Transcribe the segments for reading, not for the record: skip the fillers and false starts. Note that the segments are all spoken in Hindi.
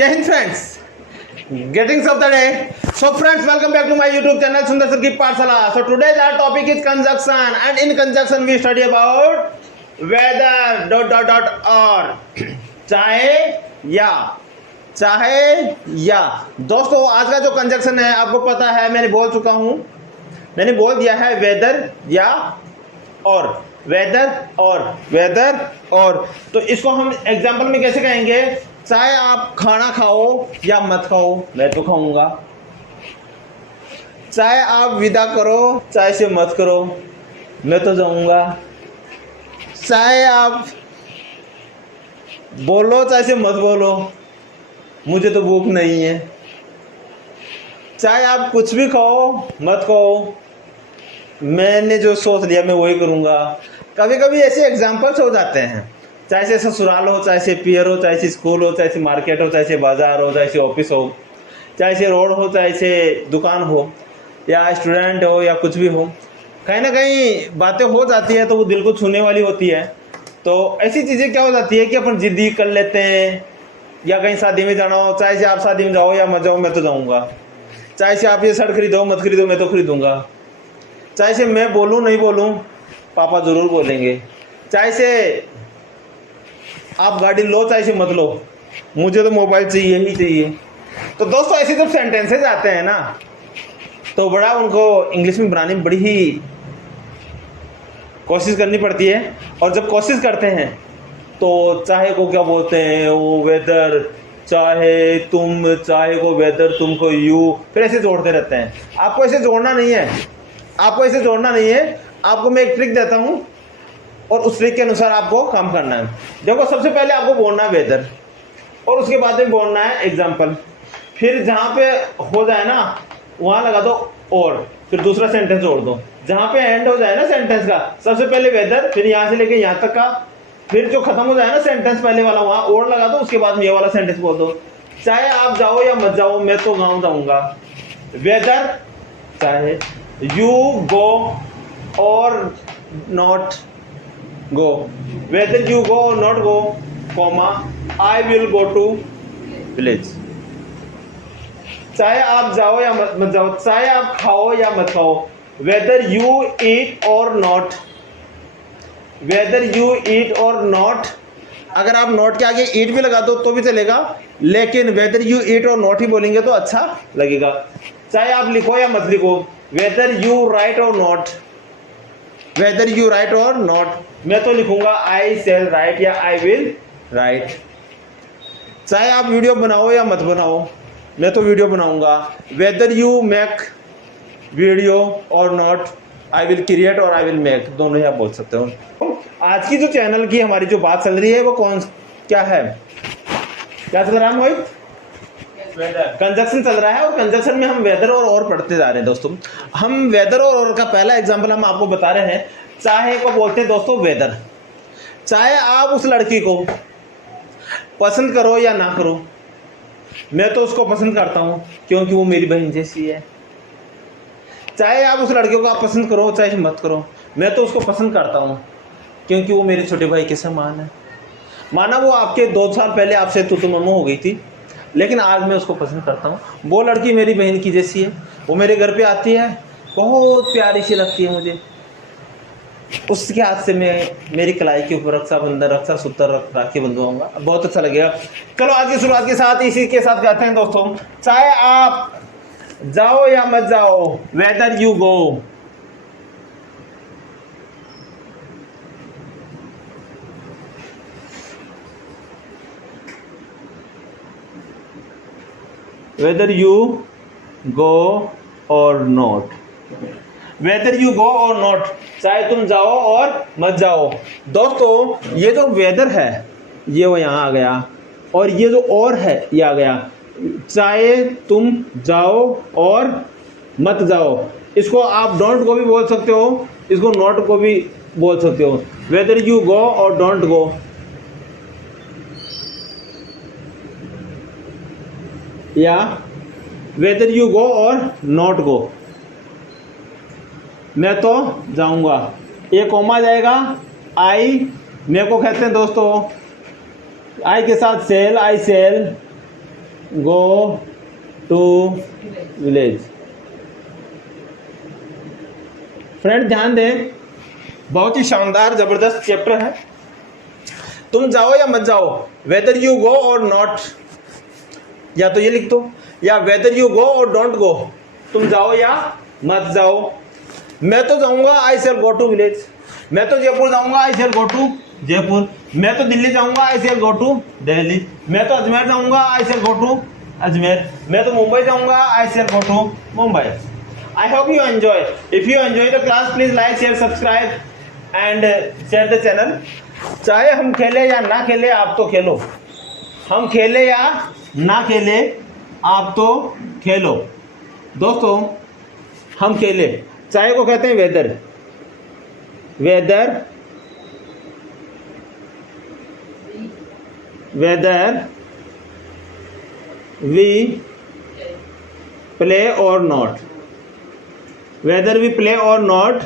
जय Hind friends, greetings of the day. So friends, welcome back to my YouTube channel Sundar Sir Ki Pathshala. So today's our topic is conjunction, and in conjunction we study about whether or चाहे या। दोस्तों आज का जो कंजक्शन है आपको पता है, मैंने बोल चुका हूं, मैंने बोल दिया है वेदर या और, वेदर और। तो इसको हम एग्जांपल में कैसे कहेंगे? चाहे आप खाना खाओ या मत खाओ, मैं तो खाऊंगा। चाहे आप विदा करो चाहे से मत करो, मैं तो जाऊंगा। चाहे आप बोलो चाहे से मत बोलो, मुझे तो भूख नहीं है। चाहे आप कुछ भी खाओ मत खाओ, मैंने जो सोच लिया मैं वही करूंगा। कभी कभी ऐसे एग्जाम्पल्स हो जाते हैं, चाहे से ससुराल हो, चाहे से पियर हो, चाहे से स्कूल हो, चाहे से मार्केट हो, चाहे से बाजार हो, चाहे से ऑफिस हो, चाहे से रोड हो, चाहे से दुकान हो, या स्टूडेंट हो, या कुछ भी हो। कहीं ना कहीं बातें हो जाती है तो वो दिल को छूने वाली होती है। तो ऐसी चीज़ें क्या हो जाती है कि अपन जिद्दी कर लेते हैं, या कहीं शादी में जाना हो, चाहे से आप शादी में जाओ या मत जाओ, मैं तो जाऊँगा। चाहे से आप ये शर्ट खरीदो मत खरीदो, मैं तो खरीदूँगा। चाहे से मैं बोलूँ नहीं बोलूँ, पापा ज़रूर बोलेंगे। चाहे से आप गाड़ी लो चाहे से मत लो, मुझे तो मोबाइल चाहिए ही चाहिए। तो दोस्तों ऐसे जब सेंटेंसेज आते हैं ना, तो बड़ा उनको इंग्लिश में बनाने में बड़ी ही कोशिश करनी पड़ती है। और जब कोशिश करते हैं तो चाहे को क्या बोलते हैं वो वेदर, चाहे तुम, चाहे को वेदर, तुमको यू, फिर ऐसे जोड़ते रहते हैं। आपको ऐसे जोड़ना नहीं है, आपको मैं एक ट्रिक देता हूँ और उस ट्रिक के अनुसार आपको काम करना है। देखो सबसे पहले आपको बोलना है वेदर, और उसके बाद में बोलना है एग्जाम्पल। फिर जहाँ पे हो जाए ना वहाँ लगा दो और, फिर दूसरा सेंटेंस जोड़ दो। जहाँ पे एंड हो जाए ना सेंटेंस का, सबसे पहले वेदर, फिर यहाँ से लेके यहाँ तक का, फिर जो खत्म हो जाए ना सेंटेंस पहले वाला, वहाँ और लगा दो। उसके बाद में ये वाला सेंटेंस बोल दो। चाहे आप जाओ या मत जाओ, मैं तो गाँव जाऊँगा। वेदर, चाहे you go or not go, whether you go or not go, comma, I will go to village। चाहे आप जाओ या मत जाओ, चाहे आप खाओ या मत खाओ, whether you eat or not, अगर आप नॉट के आगे ईट भी लगा दो तो भी चलेगा, लेकिन वेदर यू ईट और नॉट ही बोलेंगे तो अच्छा लगेगा। चाहे आप लिखो या मत लिखो, वेदर यू राइट और नॉट, मैं तो लिखूंगा आई शैल राइट या आई विल राइट। चाहे आप वीडियो बनाओ या मत बनाओ, मैं तो वीडियो बनाऊंगा। वेदर यू मेक वीडियो और नॉट, आई विल क्रिएट और आई विल मेक, दोनों ही आप बोल सकते हो। आज की जो चैनल की हमारी जो बात चल रही है वो क्या चल रहा है मोहित? कंजक्शन चल रहा है, और कंजक्शन में हम वेदर और पढ़ते जा रहे हैं। दोस्तों हम वेदर और का पहला एग्जांपल हम आपको बता रहे हैं। चाहे को बोलते हैं दोस्तों वेदर। चाहे आप उस लड़की को पसंद करो या ना करो, मैं तो उसको पसंद करता हूं क्योंकि वो मेरी बहन जैसी है। चाहे आप उस लड़के को आप पसंद करो चाहे मत करो, मैं तो उसको पसंद करता हूं क्योंकि वो मेरे छोटे भाई के समान है। माना वो आपके 2 साल पहले आपसे तू मम्मू हो गई थी, लेकिन आज मैं उसको पसंद करता हूँ। वो लड़की मेरी बहन की जैसी है, वो मेरे घर पे आती है, बहुत प्यारी सी लगती है मुझे। उसके हाथ से मैं मेरी कलाई के ऊपर रक्षाबंधन, रक्षा सूत्र राखी बंधवाऊंगा, बहुत अच्छा लगेगा। चलो आज की शुरुआत के साथ इसी के साथ कहते हैं दोस्तों, चाहे आप जाओ या मत जाओ, weather you go, whether you go or not, चाहे तुम जाओ और मत जाओ। दोस्तों ये जो वेदर है ये वो यहाँ आ गया, और ये जो और है ये आ गया। चाहे तुम जाओ और मत जाओ, इसको आप डोंट गो भी बोल सकते हो, इसको नॉट गो भी बोल सकते हो। वेदर यू गो और डोंट गो, या weather you go or not go, मैं तो जाऊंगा। ये कॉमा जाएगा, आई मेरे को कहते हैं दोस्तों, आई के साथ shall, I shall, go to village. Friend ध्यान दें, बहुत ही शानदार जबरदस्त चैप्टर है। तुम जाओ या मत जाओ, weather you go or not, या तो ये लिख दो, या वेदर यू गो और डोंट गो, तुम जाओ या मत जाओ। मैं तो जाऊंगा, I shall go to village. मैं तो जयपुर जाऊंगा, I shall go to Jaipur. मैं तो दिल्ली जाऊंगा, I shall go to Delhi. मैं तो अजमेर जाऊंगा, I shall go to Ajmer. मैं तो मुंबई जाऊंगा, I shall go to Mumbai. I hope you enjoy. If you enjoy the class, please like, share, subscribe and share the channel. चाहे हम खेले या ना खेले, आप तो खेलो। हम खेले या ना खेले, आप तो खेलो। दोस्तों, हम खेले, चाहे को कहते हैं whether. Whether, whether we play or not. Whether we play or not,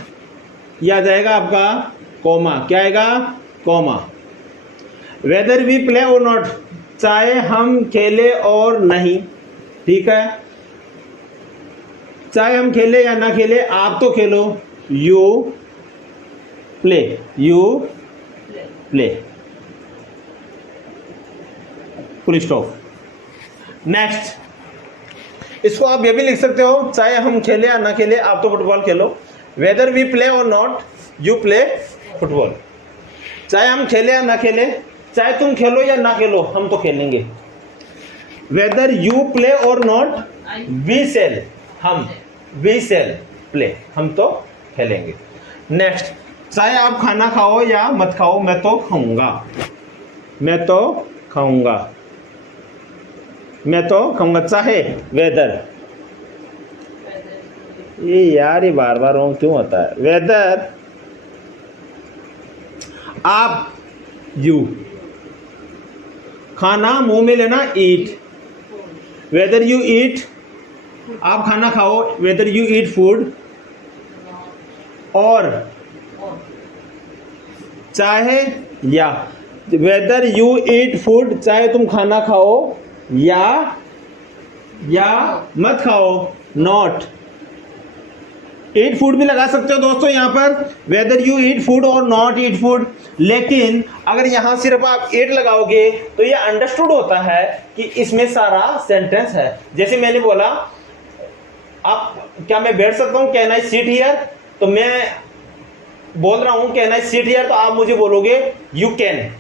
यह आ जाएगा आपका कॉमा। क्या आएगा? Comma. Whether we play or not, चाहे हम खेले और नहीं, ठीक है। चाहे हम खेले या ना खेले, आप तो खेलो। You play, you play, full stop. Next, इसको आप ये भी लिख सकते हो, चाहे हम खेले या ना खेले, आप तो football Khelo. Whether we play or not, you play football. चाहे हम खेले या ना खेले, चाहे तुम खेलो या ना खेलो, हम तो खेलेंगे। Whether you play or not, we cell, हम, वी सेल प्ले, हम तो खेलेंगे। नेक्स्ट, चाहे आप खाना खाओ या मत खाओ, मैं तो खाऊंगा। मैं तो खाऊंगा, मैं तो खाऊंगा। चाहे वेदर, ये यार ये बार बार रॉन्ग क्यों होता है? वेदर आप, यू, खाना मुंह में लेना, ईट। वेदर यू ईट, आप खाना खाओ, वेदर यू ईट फूड। और चाहे या, वेदर यू ईट फूड, चाहे तुम खाना खाओ या मत खाओ, नॉट। ईट फूड भी लगा सकते हो दोस्तों यहाँ पर, वेदर यू ईट फूड और नॉट ईट फूड। लेकिन अगर यहाँ सिर्फ आप ईट लगाओगे तो ये अंडरस्टूड होता है कि इसमें सारा सेंटेंस है। जैसे मैंने बोला, आप, क्या मैं बैठ सकता हूँ? Can I sit here? तो मैं बोल रहा हूँ कैन आई सिट हियर, तो आप मुझे बोलोगे यू कैन,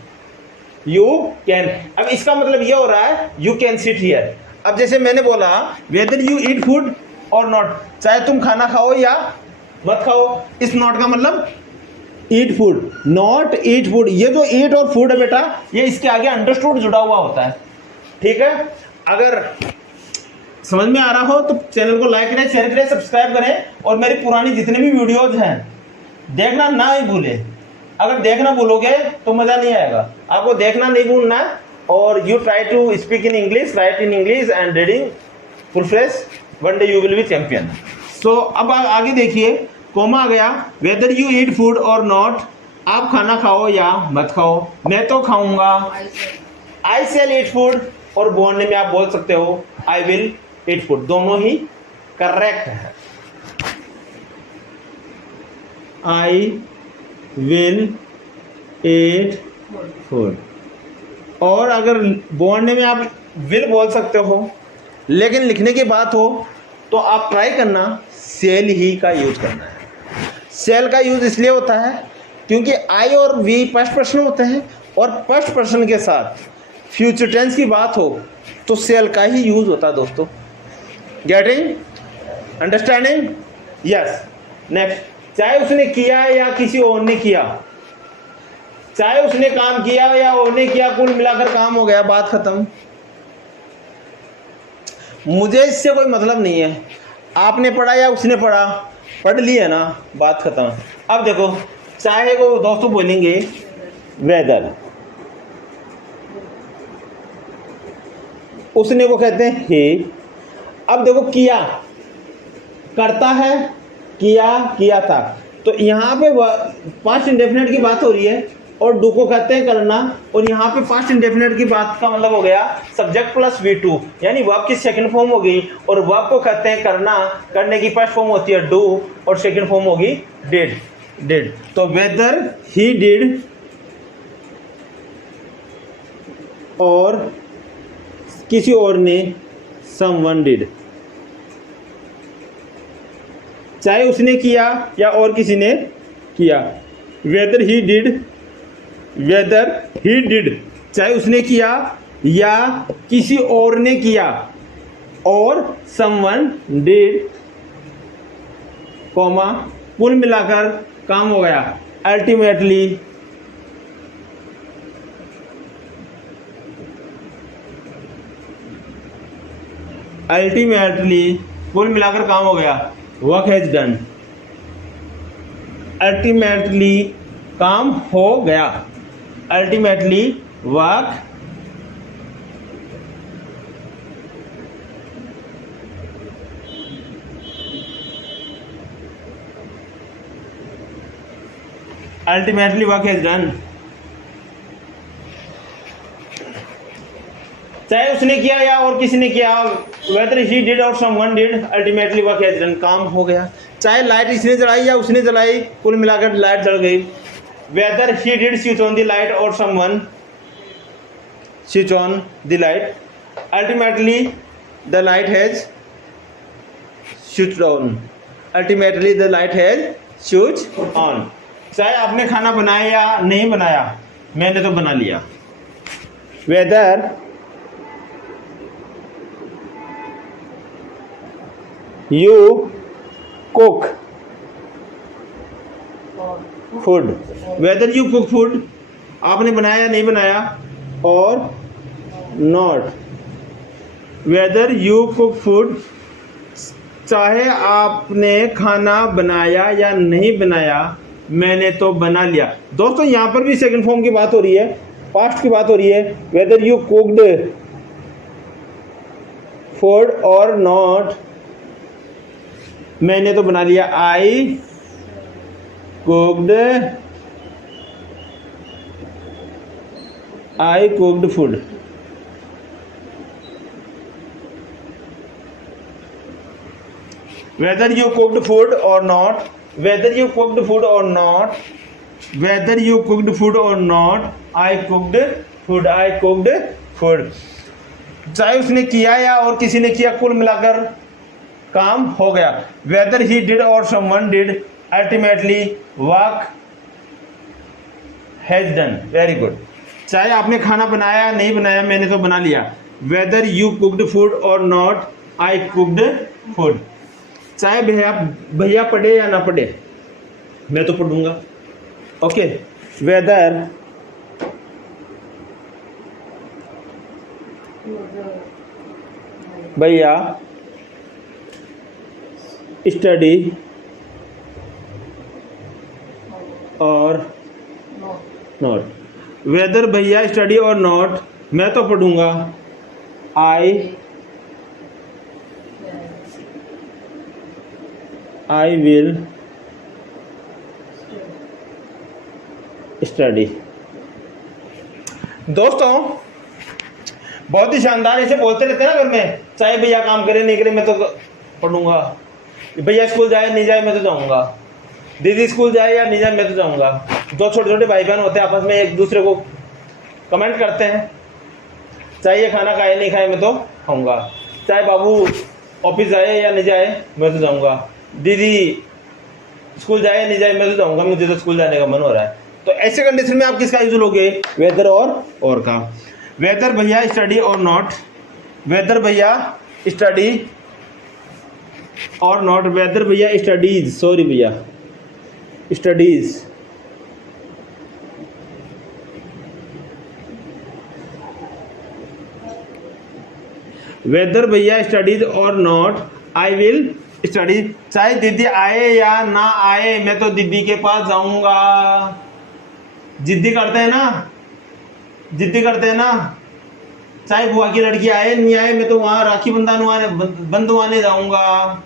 यू कैन। अब इसका मतलब यह हो रहा है यू कैन सिट हियर। अब जैसे मैंने बोला, वेदर यू ईट फूड और नॉट, चाहे तुम खाना खाओ या मत खाओ। इस नॉट का मतलब eat food, not eat food. ये जो ईट और फूड है बेटा, ये इसके आगे अंडरस्टूड जुड़ा हुआ होता है, ठीक है। अगर समझ में आ रहा हो तो चैनल को लाइक करें, शेयर करें, सब्सक्राइब करें, और मेरी पुरानी जितनी भी वीडियोज हैं देखना ना ही भूलें। अगर देखना भूलोगे तो मजा नहीं आएगा। आपको देखना नहीं भूलना है, और you try to speak in English, right in English and reading full fresh, one day you will be champion. So अब आगे देखिए, कोमा आ गया। वेदर यू ईट फूड और नॉट, आप खाना खाओ या मत खाओ, मैं तो खाऊंगा। आई शेल ईट फूड, और बोलने में आप बोल सकते हो आई विल ईट फूड, दोनों ही करेक्ट है। आई विल ईट फूड, और अगर बोलने में आप विल बोल सकते हो, लेकिन लिखने की बात हो तो आप ट्राई करना सेल ही का यूज करना है। सेल का यूज इसलिए होता है क्योंकि आई और वी फर्स्ट पर्सन होते हैं, और फर्स्ट पर्सन के साथ फ्यूचर टेंस की बात हो तो सेल का ही यूज होता है दोस्तों। Getting, understanding? यस। नेक्स्ट, चाहे उसने किया या किसी और ने किया, चाहे उसने काम किया या और ने किया, कुल मिलाकर काम हो गया, बात खत्म। मुझे इससे कोई मतलब नहीं है, आपने पढ़ा या उसने पढ़ा, पढ़ लिया ना, बात खत्म। अब देखो, चाहे को दोस्तों बोलेंगे वेदर, उसने को कहते हैं ही। अब देखो, किया करता है, किया, किया था, तो यहाँ पे पास्ट इंडेफिनिट की बात हो रही है, और डू को कहते हैं करना। और यहाँ पे पास्ट इंडेफिनिट की बात का मतलब हो गया सब्जेक्ट प्लस V2, यानी वर्ब की सेकंड फॉर्म होगी और वर्ब को कहते हैं करना, करने की फर्स्ट फॉर्म होती है डू और सेकंड फॉर्म होगी डिड। तो वेदर ही डिड और किसी और ने, समवन डिड, चाहे उसने किया या और किसी ने किया। वेदर ही डिड, चाहे उसने किया या किसी और ने किया, और समवन डिड, कॉमा, कुल मिलाकर काम हो गया। अल्टीमेटली कुल मिलाकर काम हो गया। वर्क हैज डन, अल्टीमेटली काम हो गया। Ultimately work has done. चाहे उसने किया या और किसी ने किया, वेदर ही डिड और someone did, ultimately work has done, काम हो गया। चाहे लाइट इसने जलाई या उसने जलाई, कुल मिलाकर लाइट जल गई। Whether he did switch on the light और someone switch on the light, ultimately the light has switch on, ultimately the light has switch on. चाहे आपने खाना बनाया या नहीं बनाया, मैंने तो बना लिया। Whether you cook food, whether you cook food, आपने बनाया या नहीं बनाया, और not, whether you cook food, चाहे आपने खाना बनाया या नहीं बनाया, मैंने तो बना लिया। दोस्तों यहाँ पर भी सेकंड फॉर्म की बात हो रही है, पास्ट की बात हो रही है। whether you cooked food or not, मैंने तो बना लिया। I cooked food. Whether you cooked food और not, whether you cooked food और not, whether you cooked food और नॉट, आई कुक्ड फूड। चाहे उसने किया या और किसी ने किया, कुल मिलाकर काम हो गया। वेदर ही डिड और someone did, ultimately work has done. Very good. चाहे आपने खाना बनाया नहीं बनाया, मैंने तो बना लिया। वेदर यू कुक्ड फूड और नॉट, आई कुक्ड फूड। चाहे भैया पढ़े या ना पढ़े, मैं तो पढ़ूंगा। ओके, वेदर भैया स्टडी और नॉट, वेदर भैया स्टडी और नॉट, मैं तो पढ़ूंगा। I will study. दोस्तों बहुत ही शानदार, ऐसे बोलते रहते हैं ना घर में, चाहे भैया काम करे नहीं करे, मैं तो पढ़ूंगा। भैया स्कूल जाए नहीं जाए, मैं तो जाऊंगा। दीदी स्कूल जाए या नहीं जाए, मैं तो जाऊंगा। दो छोटे छोटे भाई बहन होते हैं, आपस में एक दूसरे को कमेंट करते हैं, चाहे ये खाना खाए नहीं खाए, मैं तो खाऊंगा। चाहे बाबू ऑफिस जाए या नहीं जाए, मैं तो जाऊंगा। दीदी स्कूल जाए या नहीं जाए, मैं तो जाऊंगा, मुझे तो स्कूल जाने का मन हो रहा है। तो ऐसे कंडीशन में आप किसका यूज लोगे? वेदर और का। वेदर भैया स्टडी और नॉट, वेदर भैया स्टडी और नॉट, वेदर भैया स्टडीज, सॉरी भैया स्टडीज, वेदर भैया स्टडीज और नॉट, आई विल स्टडी। चाहे दीदी आए या ना आए, मैं तो दीदी के पास जाऊंगा। जिद्दी करते हैं ना, जिद्दी करते हैं ना, चाहे बुआ की लड़की आए नहीं आए, मैं तो वहां राखी बंधवाने जाऊंगा।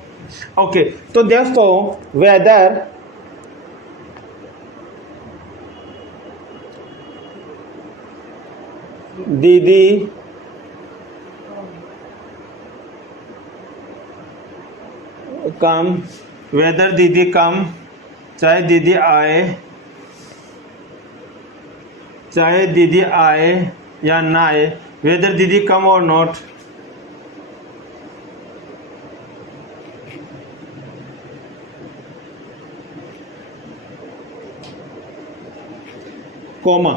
ओके, तो दोस्तों वेदर दीदी कम, वेदर दीदी कम, चाहे दीदी आए, चाहे दीदी आए या ना आए, वेदर दीदी कम और नॉट। कॉमा,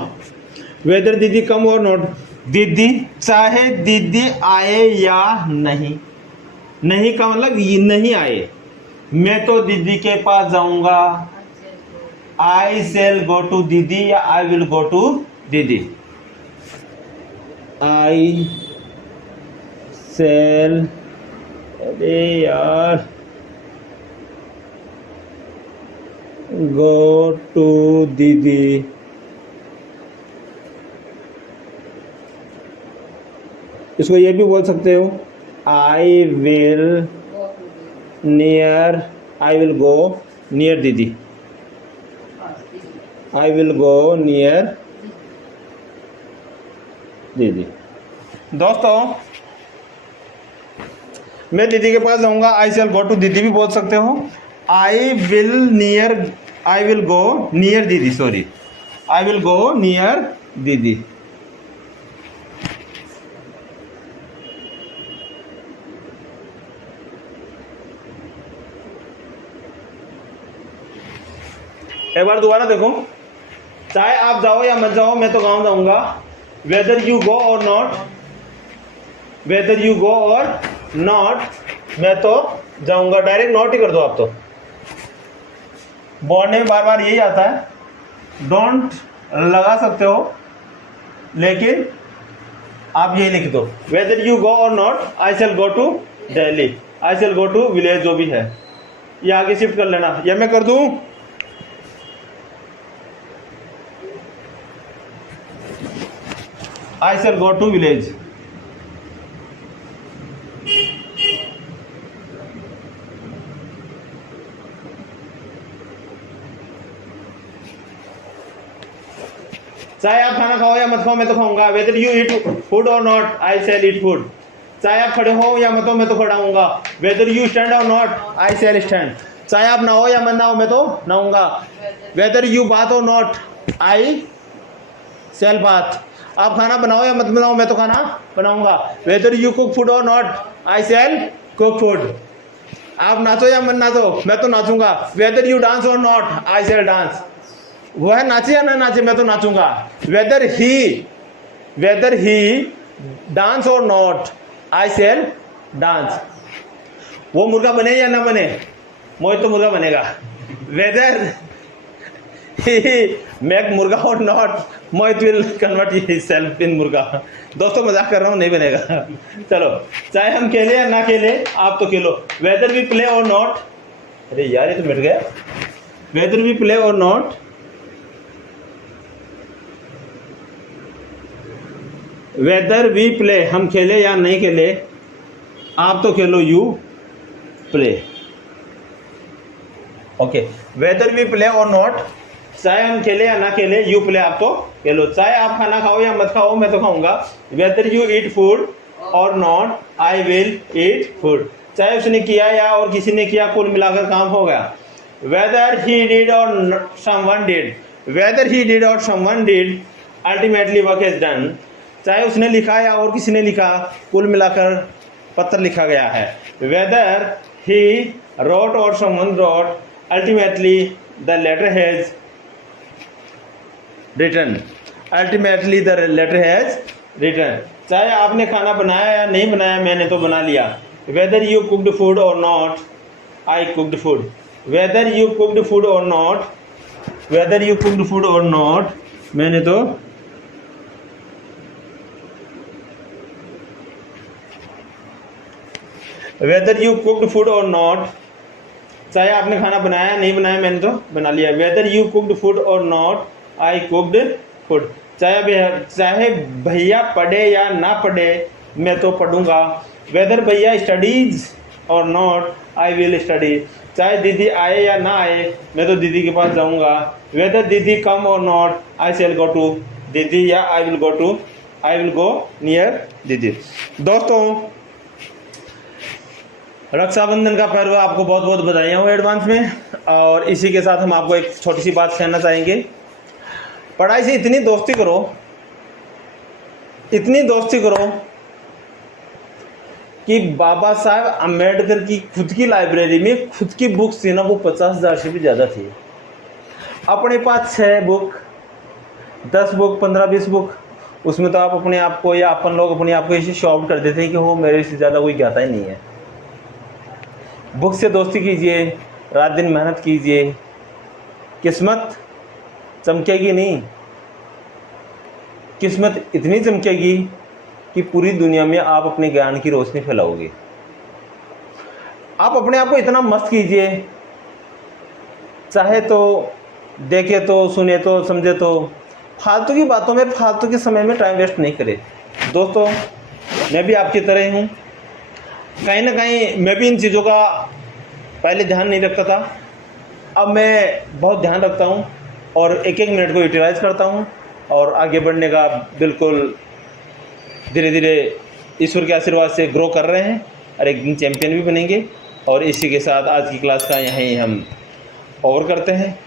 वेदर दीदी कम और नॉट, दीदी चाहे दीदी आए या नहीं, नहीं का मतलब ये नहीं आए, मैं तो दीदी के पास जाऊंगा, आई सेल गो टू दीदी या आई विल गो टू दीदी, आई सेल, अरे यार, गो टू दीदी, इसको ये भी बोल सकते हो, I will near, I will go near दीदी, आई विल गो नियर दीदी। दोस्तों, मैं दीदी के पास जाऊंगा, आई शैल गो टू दीदी भी बोल सकते हो, I will near, I will go near दीदी, sorry, I will go near दीदी। एक बार दोबारा देखो, चाहे आप जाओ या मत जाओ, मैं तो गांव जाऊंगा, weather you go or not, whether you go or not, मैं तो जाऊंगा, डायरेक्ट नॉट ही कर दो आप तो, बोलने में बार बार यही आता है, डोंट लगा सकते हो, लेकिन आप यही लिख दो, weather you go or not, I shall go to Delhi, I shall go to village, जो भी है ये आगे शिफ्ट कर लेना, या मैं कर दूं, I shall go to village. चाहे आप खाना खाओ या मत खाओ, मैं तो खाऊंगा, वेदर यू ईट फूड और not, I shall eat food. चाहे आप खड़े हो या मत हो, मैं तो खड़ा हूंगा, वेदर यू स्टैंड और नॉट, आई शैल स्टैंड। चाहे आप नहाओ या मत नहाओ, मैं तो नहाऊंगा, वेदर यू बाथ और नॉट, आई शैल बाथ। आप खाना बनाओ या मत बनाओ, मैं तो खाना बनाऊंगा, वेदर यू कुक फूड और not, I shall cook food. आप नाचो या मत नाचो, मैं तो नाचूंगा, whether you dance or not, I shall dance. वो है नाचे या ना नाचे, मैं तो नाचूंगा, whether he dance or not, I shall dance. वो मुर्गा बने या ना बने, मोहित तो मुर्गा बनेगा, वेदर ही मेक मुर्गा और not, Mohit will convert himself in मुर्गा। दोस्तों मजाक कर रहा हूँ, नहीं बनेगा। चलो, चाहे हम खेले या ना खेले, आप तो खेलो, whether we play or not, अरे यार ये तो मिट गया, whether we play or not, whether we play, हम खेले या नहीं खेले, आप तो खेलो, you play. Okay, whether we play or not, चाहे हम खेले या ना खेले, यू प्ले, आप तो खेलो। चाहे आप खाना खाओ या मत खाओ, मैं तो खाऊंगा, वेदर यू ईट फूड और not, I will eat food. चाहे उसने किया या और किसी ने किया, कुल मिलाकर काम हो गया, वेदर ही डिड और someone did, whether he did और someone did, ultimately work is done. चाहे उसने लिखा या और किसी ने लिखा, कुल मिलाकर पत्र लिखा गया है, whether he wrote or someone wrote, ultimately the letter has return, ultimately the letter has return. चाहे आपने खाना बनाया या नहीं बनाया, मैंने तो बना लिया, वेदर यू कुक्ड फूड और not, I cooked food, whether you cooked food और not, whether you cooked food और नॉट, मैंने तो वेदर यू कुक्ड फूड और नॉट, चाहे आपने खाना बनाया नहीं बनाया, मैंने तो बना लिया, वेदर यू कुक्ड फूड और नॉट, आई कुक्ड फूड। चाहे भैया पढ़े या ना पढ़े, मैं तो पढ़ूंगा, वेदर भैया स्टडीज और नॉट, आई विल स्टडी। चाहे दीदी आए या ना आए, मैं तो दीदी के पास जाऊंगा, वेदर दीदी कम और not, I shall go to दीदी या I will go to I will go near दीदी। दोस्तों, रक्षाबंधन का पर्व आपको बहुत बहुत बधाइयाँ हो एडवांस में। और इसी के साथ हम आपको एक छोटी सी बात कहना चाहेंगे, पढ़ाई से इतनी दोस्ती करो, इतनी दोस्ती करो कि बाबा साहब अम्बेडकर की खुद की लाइब्रेरी में खुद की बुक्स थी ना, वो 50,000 से भी ज़्यादा थी। अपने पास 6 बुक, 10 बुक, 15-20 बुक, उसमें तो आप अपने आप को या अपन लोग अपने आप को ऐसे शो आउट कर देते हैं कि वो मेरे से ज़्यादा कोई ज्ञाता ही नहीं है। बुक से दोस्ती कीजिए, रात दिन मेहनत कीजिए, किस्मत चमकेगी नहीं, किस्मत इतनी चमकेगी कि पूरी दुनिया में आप अपने ज्ञान की रोशनी फैलाओगे। आप अपने आप को इतना मस्त कीजिए, चाहे तो देखे तो, सुने तो, समझे तो, फालतू की बातों में, फालतू के समय में टाइम वेस्ट नहीं करे। दोस्तों, मैं भी आपकी तरह ही हूँ, कहीं ना कहीं मैं भी इन चीज़ों का पहले ध्यान नहीं रखता था, अब मैं बहुत ध्यान रखता हूँ और एक एक मिनट को यूटिलाइज करता हूँ और आगे बढ़ने का बिल्कुल धीरे धीरे ईश्वर के आशीर्वाद से ग्रो कर रहे हैं और एक दिन चैम्पियन भी बनेंगे। और इसी के साथ आज की क्लास का यहीं हम ओवर करते हैं।